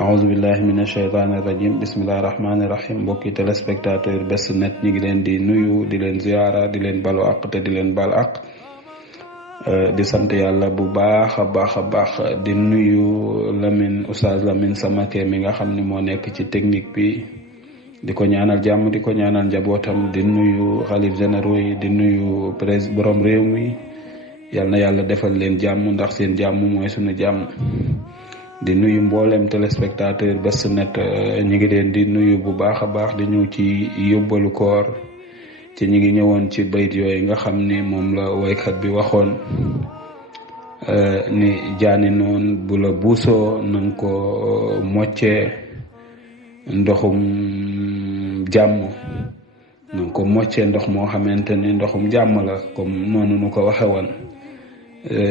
aouzu billahi min asheytaani irajim bismillahi rahmaani rahim mbokki téléspectateur Best Net ñi ngi leen di nuyu di leen ziyaara di leen balu àq te di leen bal àq di sant yàlla bu baax a baax di nuyu Oustaz Lamine Samake mi nga xam ni moo nekk ci technique bi di ko ñaanal jàmm di ko ñaanal njabootam di nuyu xalif généraux yi di nuyu borom réew mi yal na yàlla defal leen jàmm ndax seen jàmm mooy sunu jàmm di nuyu mboolem téléspectateur Best Net ñi ngi leen di nuyu bu baax a baax di ñëw ci yóbbalu koor ci ñi ngi ñëwoon ci bayt yooyu nga xam ni moom la waykat bi waxoon ni jaani noon bu la buusoo nanga ko moccee ndoxum jàmm nanga ko moccee ndox moo xamante ni ndoxum jàmm la comme noonu nu ko waxe woon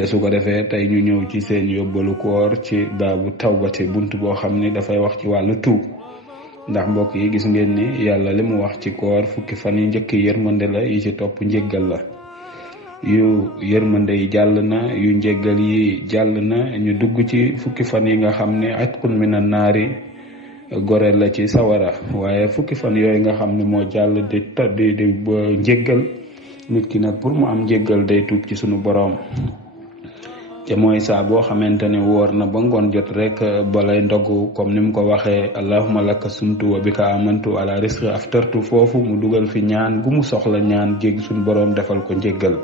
su ko defee tey ñu ñëw ci seen yóbbalu koor ci baabu tawbati bunt boo xam ni dafay wax ci wàllu tuub ndax mbokk yi gis ngeen ni yàlla li mu wax ci koor fukki fan yi njëkk yërmande la yi ci topp njéggal la yu yërmande yi jàll na yu njéggal yi jàll na ñu dugg ci fukki fan yi nga xam ni atqun mina naari gore la ci sawara waaye fukki fan yooyu nga xam ni moo jàll di njéggal nit ki nag pour mu am njéggal day tuub ci sunu boroom te mooy saa boo xamante ne wóor na ba ngoon jot rek balay ndogu comme ni mu ko waxee allahumma laka sumtu wa bika amantu ala risqi aftartu foofu mu dugal fi ñaan gu mu soxla ñaan jégg suñu boroom defal ko njéggal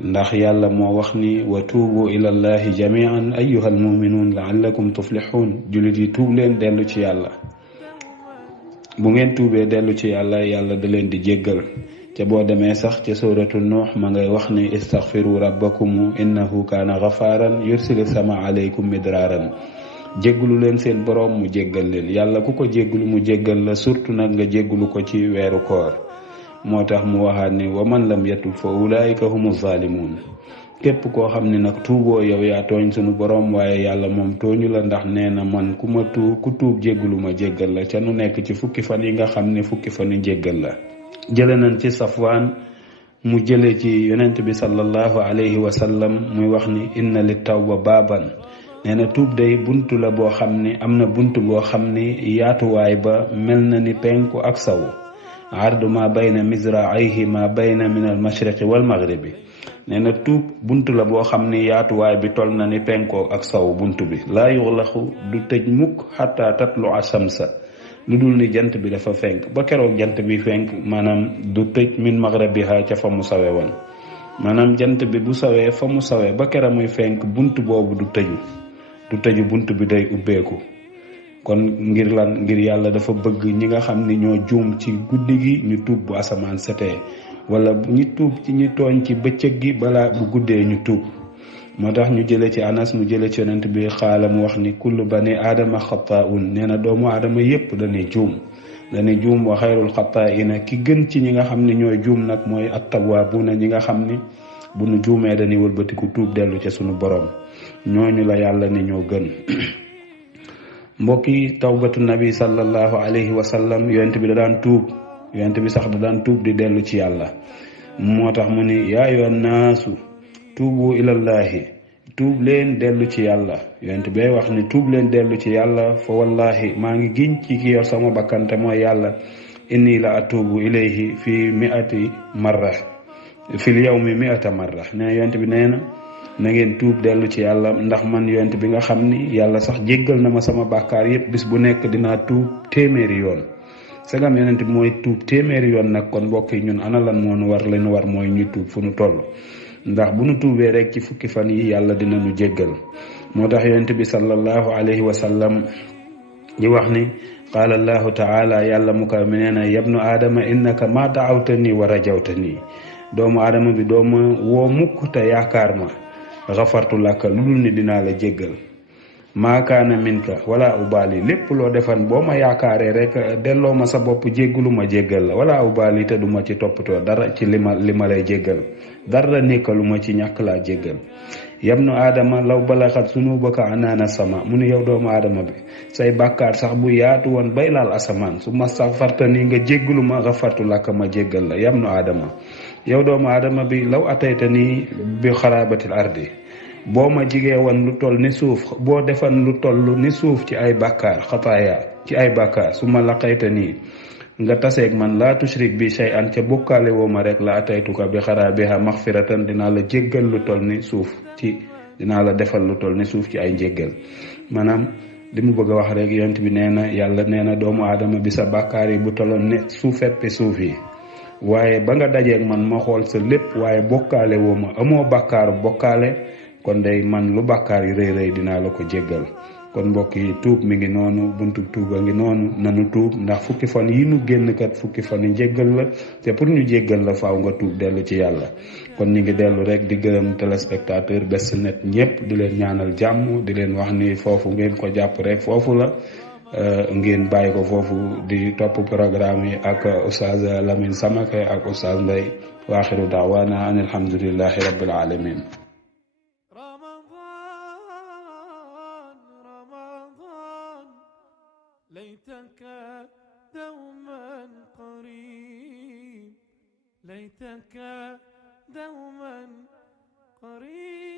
ndax yàlla moo wax ni wa tuubu ila llahi jamian ayyuhal muminuun laallakum tuflixuun jullit yi tuub leen dellu ci yàlla bu ngeen tuubee dellu ci yàlla yàlla da leen di jéggal te boo demee sax ci suratu nuux ma ngay wax ni istaghfiru rabbakum innahu kaana ghafaran yursili sama alaykum midraaran jégglu leen seen boroom mu jéggal leen yàlla ku ko jégglu mu jéggal la surtout nag nga jégglu ko ci weeru koor moo tax mu waxaat ni wa man lam yatub fa ulaika humu zalimun képp koo xam ne nag tuuboo yow yaa tooñ sunu boroom waaye yàlla moom tooñu la ndax nee na man ku tuub jégglu ma jéggal la ca nu nekk ci fukki fan yi nga xam ne fukki fan yi jéggal la jële nañ ci Safwaan mu jële ci yonent bi sallallahu alayhi wa sallam muy wax ni inna li tawba baaban nee na tuub day bunt la boo xam ni am na bunt boo xam ni yaatuwaay ba mel na ni penku ak saw ardu ma bayna misraayhi ma bayna min al mashriqi wal maghribi nee na tuub bunt la boo xam ni yaatuwaay bi tol na ni penkoo ak saw bunt bi laa yuxlaxu du tëj mukk xataa tatlu a samsa lu dul ni jant bi dafa fenk ba keroog jant bi fenk maanaam du tëj min maghribiha ca fa mu sawe woon maanaam jant bi bu sawee fa mu sawee ba kera muy fenk bunt boobu du tëju bunt bi day ubbeeku kon ngir lan ngir yàlla dafa bëgg ñi nga xam ni ñoo juum ci guddi gi ñu tuub bu asamaan setee wala ñi tuub ci ñi tooñ ci bëccëg gi balaa bu guddee ñu tuub moo tax ñu jële ci Anas mu jële ci yonent bi xaala mu wax ni kullu bani aadama xataun nee na doomu aadama yépp dañuy juum wa xayrul xataaina ki gën ci ñi nga xam ne ñooy juum nag mooy attawaabuuna ñi nga xam ni bu nu juumee dañuy wëlbatiku tuub dellu ca sunu borom ñooñu la yàlla ni ñoo gën mbokki tawbatu nabi sallallahu alayhi wa sallam yonent bi da daan tuub yonent bi sax da daan tuub di dellu ci yàlla moo tax mu ni yaa ayyuhan naasu tuubu ilallahi tuub leen dellu ci yàlla yonent bay wax ni tuub leen dellu ci yàlla fa wallahi maa ngi giñ ci ki yor sama bakkante mooy yàlla inni la atuubu ilayhi fi mi'ati marra fil yawmi mi'ata marra nee yonent bi nee na ngeen tuub dellu ci yàlla ndax man yonent bi nga xam ni yàlla sax jéggal na ma sama bàkkaar yépp bis bu nekk dinaa tuub téeméeri yoon sagam yonent bi mooy tuub téeméeri yoon nag kon mbokk yi ñun ana lan moo nu war leen war mooy ñu tuub fu nu toll ndax bu nu tuubee rek ci fukki fan yi yàlla dina nu jéggal moo tax yonent bi sallallahu alayhi wa sallam di wax ni qaala allahu taala yàlla mu ko nee na yabnu aadama innaka ma daawtani wa rajawtani doomu aadama bi dooma woo mukk te yaakaar ma xafartu laka lu dul ni dinaa la jéggal maakaana minka wala ubaali lépp loo defan boo ma yaakaaree rek delloo ma sa bopp jéggalu ma jéggal la wala ubaali te du ma ci toppatoo dara ci li ma lay jéggal dara nekkalu ma ci ñàkk laa jéggal yabnu aadama law balaxat sunubaka anaana sama mu ne yow doomu aadama bi say bàkkaar sax bu yaatu woon bay laal asamaan su ma staxfarta ni nga jéggalu ma xafartu laka ma jéggal la yabnu aadama yow doomu aadama bi law atayta ni bi xaraabatil ardi boo ma jigee woon lu toll ni suuf boo defan lu toll ni suuf ci ay bàkkaar xataaya ci ay bàkkaar su ma laqayta nii nga taseeg man laa tushrik bi shay'an ca bokkaale woo ma rek la ataytuka bi xaraabiha maxfiratan dinaa la jéggal lu toll ni suuf ci dinaa la defal lu toll ni suuf ci ay njéggal maanaam li mu bëgg a wax rek yonent bi nee na yàlla nee na doomu aadama bi sa bàkkaar yi bu tolloon ne suufeppi suuf yi waaye ba nga dajeeg man ma xool sa lépp waaye bokkaale woo ma amoo bàkkaaru bokkaale kon day man lu bàkkaar yi rëy rëy dinaa la ko jéggal kon mbokk yi tuub mi ngi noonu buntu tuub a ngi noonu nanu tuub ndax fukki fan yi nu génn kat fukki fan yi njéggal la te pour ñu jéggal la faaw nga tuub dellu ci yàlla kon ñu ngi dellu rek di gërëm téléspectateur Best Net ñëpp di leen ñaanal jàmm di leen wax ni foofu ngeen ko jàpp rek foofu la ngeen bàyyi ko foofu di topp programme yi ak Oustaz Lamine Samake ak Oustaz Mbaye wa axiru daawaana an alhamdulillahi rabbil alamin ليتك دوما قريب ليتك دوما قريب